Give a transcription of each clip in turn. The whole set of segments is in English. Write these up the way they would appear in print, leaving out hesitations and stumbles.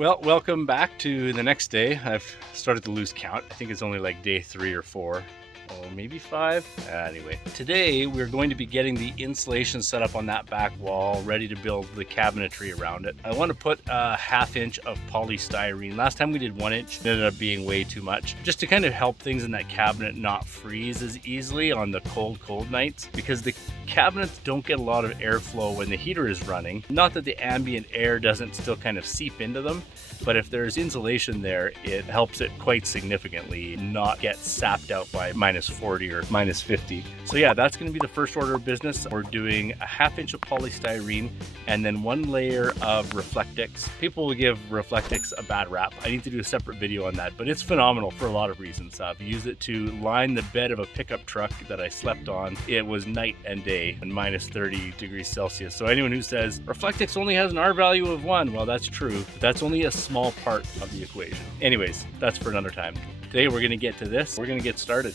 Well, welcome back to the next day. I've started to lose count. I think it's only like day 3 or 4. Oh, maybe 5. Anyway, today we're going to be getting the insulation set up on that back wall, ready to build the cabinetry around it. I want to put a 1/2 inch of polystyrene. Last time we did 1 inch, it ended up being way too much, just to kind of help things in that cabinet not freeze as easily on the cold nights, because the cabinets don't get a lot of airflow when the heater is running. Not that the ambient air doesn't still kind of seep into them, but if there's insulation there, it helps it quite significantly not get sapped out by -40 or -50. So yeah, that's going to be the first order of business. We're doing a 1/2 inch of polystyrene and then 1 layer of Reflectix. People will give Reflectix a bad rap. I need to do a separate video on that, but it's phenomenal for a lot of reasons. I've used it to line the bed of a pickup truck that I slept on. It was night and day and -30 degrees Celsius. So anyone who says Reflectix only has an R value of 1, well, that's true, but that's only a small part of the equation. Anyways, that's for another time. Today we're going to get to this. We're going to get started.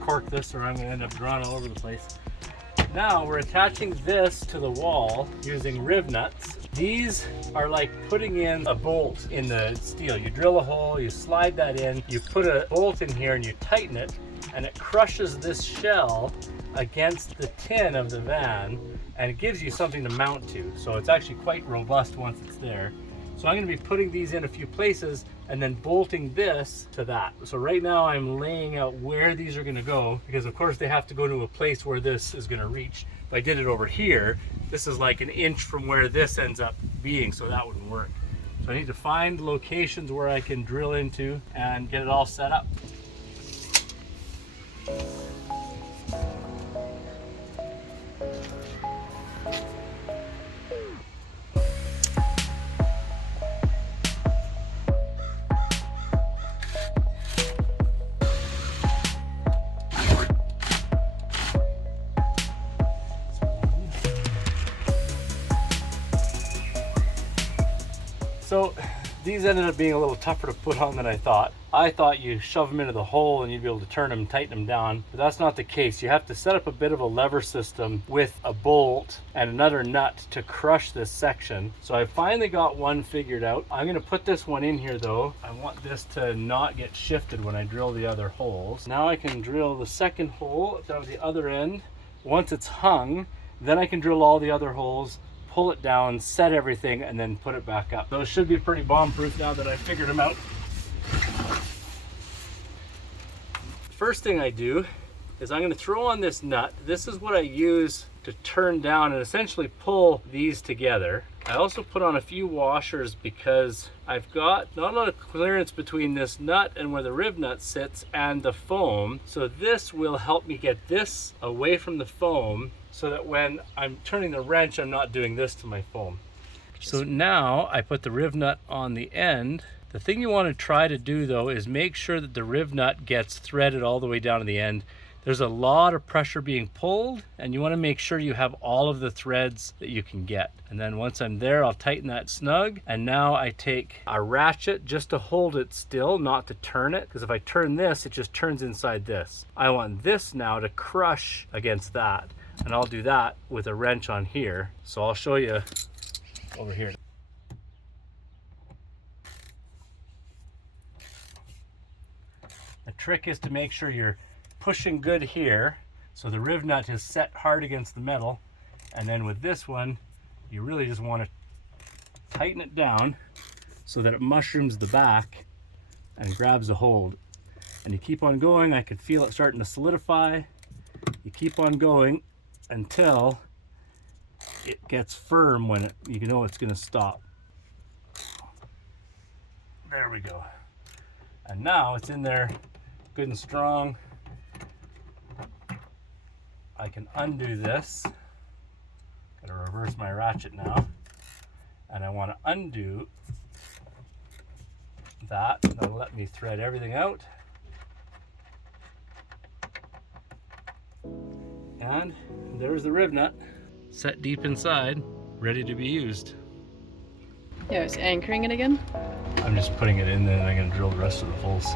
Cork this or I'm going to end up drawing all over the place. Now we're attaching this to the wall using RivNuts. These are like putting in a bolt in the steel. You drill a hole, you slide that in, you put a bolt in here and you tighten it, and it crushes this shell against the tin of the van, and it gives you something to mount to. So it's actually quite robust once it's there. So I'm going to be putting these in a few places and then bolting this to that. So right now I'm laying out where these are going to go, because of course they have to go to a place where this is going to reach. If I did it over here, this is like 1 inch from where this ends up being, so that wouldn't work. So I need to find locations where I can drill into and get it all set up. So these ended up being a little tougher to put on than I thought. I thought you shove them into the hole and you'd be able to turn them and tighten them down, but that's not the case. You have to set up a bit of a lever system with a bolt and another nut to crush this section. So I finally got one figured out. I'm gonna put this one in here though. I want this to not get shifted when I drill the other holes. Now I can drill the second hole down at the other end. Once it's hung, then I can drill all the other holes, pull it down, set everything, and then put it back up. Those should be pretty bomb-proof now that I figured them out. First thing I do is I'm going to throw on this nut. This is what I use to turn down and essentially pull these together. I also put on a few washers because I've got not a lot of clearance between this nut and where the RivNut sits and the foam. So this will help me get this away from the foam so that when I'm turning the wrench, I'm not doing this to my foam. So now I put the RivNut on the end. The thing you want to try to do though is make sure that the RivNut gets threaded all the way down to the end. There's a lot of pressure being pulled and you want to make sure you have all of the threads that you can get. And then once I'm there, I'll tighten that snug. And now I take a ratchet just to hold it still, not to turn it. Because if I turn this, it just turns inside this. I want this now to crush against that. And I'll do that with a wrench on here. So I'll show you over here. The trick is to make sure you're pushing good here so the RivNut is set hard against the metal, and then with this one you really just want to tighten it down so that it mushrooms the back and grabs a hold, and you keep on going. I can feel it starting to solidify. You keep on going until it gets firm when you know it's going to stop. There we go. And now it's in there good and strong. I can undo this. Gotta reverse my ratchet now. And I want to undo that. That'll let me thread everything out. And there's the RivNut, set deep inside, ready to be used. Yeah, I was anchoring it again. I'm just putting it in there and I'm going to drill the rest of the holes.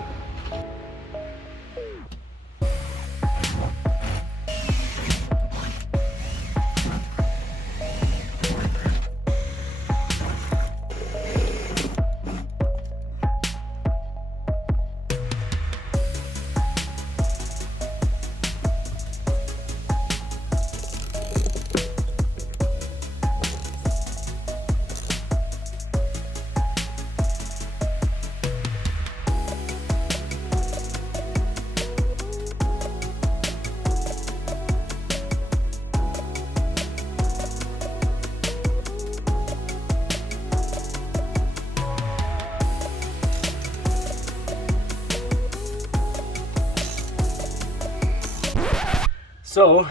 So,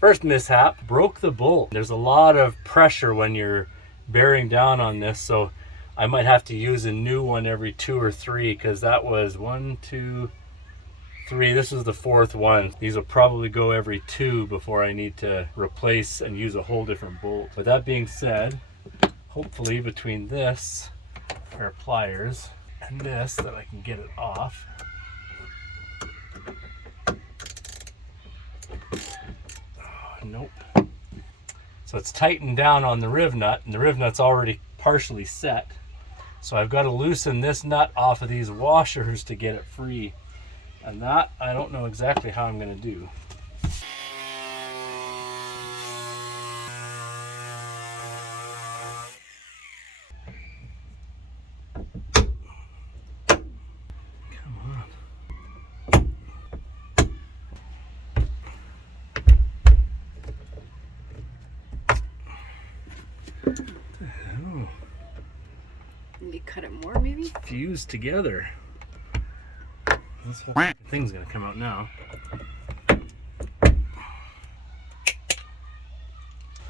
first mishap, broke the bolt. There's a lot of pressure when you're bearing down on this, so I might have to use a new one every 2 or 3, because that was 1, 2, 3. This is the 4th one. These will probably go every 2 before I need to replace and use a whole different bolt. With that being said, hopefully between this pair of pliers and this, that I can get it off. Nope. So it's tightened down on the RivNut, and the RivNut's already partially set. So I've got to loosen this nut off of these washers to get it free. And that, I don't know exactly how I'm going to do. Maybe cut it more, maybe? Fused together. This whole thing's gonna come out now.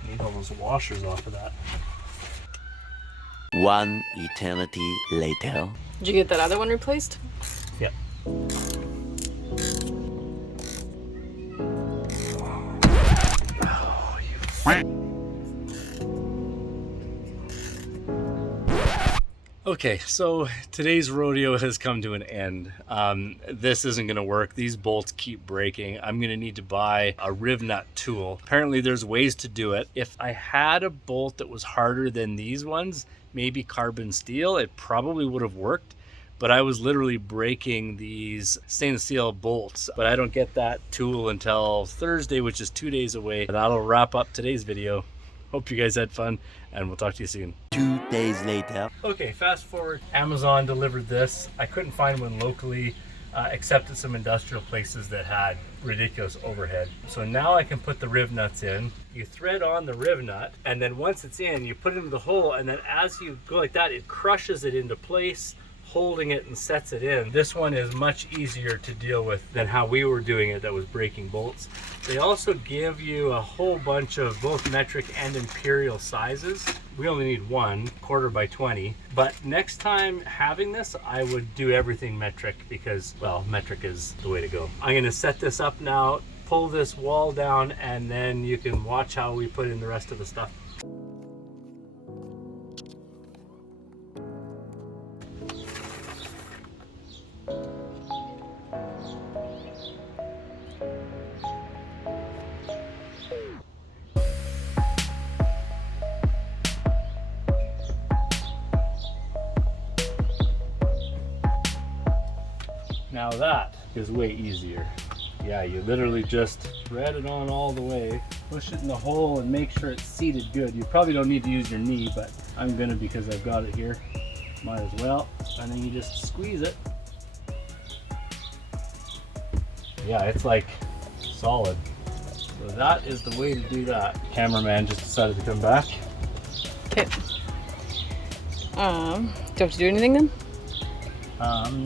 Need all those washers off of that. One eternity later. Did you get that other one replaced? Yep. Oh, you. Okay, so today's rodeo has come to an end. This isn't gonna work. These bolts keep breaking. I'm gonna need to buy a RivNut tool. Apparently there's ways to do it. If I had a bolt that was harder than these ones, maybe carbon steel, it probably would have worked. But I was literally breaking these stainless steel bolts. But I don't get that tool until Thursday, which is 2 days away. That'll wrap up today's video. Hope you guys had fun, and we'll talk to you soon. 2 days later. Okay, fast forward. Amazon delivered this. I couldn't find one locally, except at some industrial places that had ridiculous overhead. So now I can put the RivNuts in. You thread on the RivNut, and then once it's in, you put it into the hole, and then as you go like that, it crushes it into place, holding it and sets it in. This one is much easier to deal with than how we were doing it that was breaking bolts. They also give you a whole bunch of both metric and imperial sizes. We only need one, 1/4 by 20. But next time having this, I would do everything metric because, well, metric is the way to go. I'm gonna set this up now, pull this wall down, and then you can watch how we put in the rest of the stuff. Now that is way easier. Yeah, you literally just thread it on all the way, push it in the hole and make sure it's seated good. You probably don't need to use your knee, but I'm gonna because I've got it here. Might as well. And then you just squeeze it. Yeah, it's like solid. So that is the way to do that. Cameraman just decided to come back. Okay. Do you have to do anything then?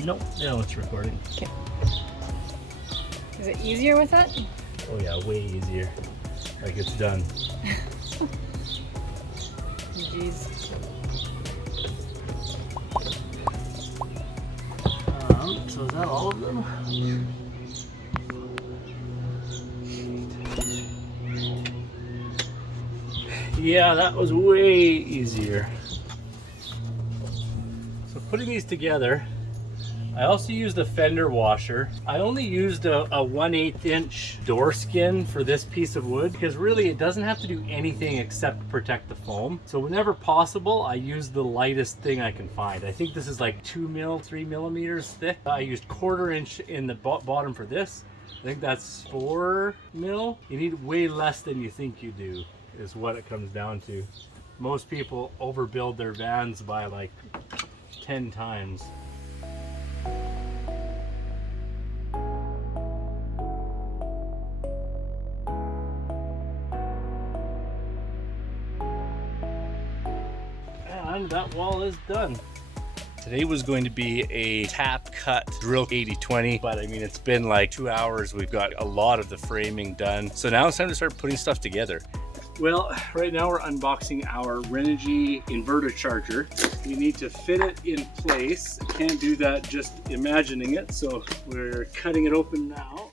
Nope. Yeah, it's recording. Okay. Is it easier with that? Oh yeah, way easier. Like it's done. Jeez. So is that all of them? Yeah, that was way easier. So putting these together, I also used a fender washer. I only used a 1/8 inch door skin for this piece of wood because really it doesn't have to do anything except protect the foam. So whenever possible, I use the lightest thing I can find. I think this is like 3 millimeters thick. I used 1/4 inch in the bottom for this. I think that's 4 mil. You need way less than you think you do, is what it comes down to. Most people overbuild their vans by like 10 times. And that wall is done. Today was going to be a tap cut drill 80/20, but I mean, it's been like 2 hours. We've got a lot of the framing done. So now it's time to start putting stuff together. Well, right now we're unboxing our Renogy inverter charger. We need to fit it in place. Can't do that just imagining it, so we're cutting it open now.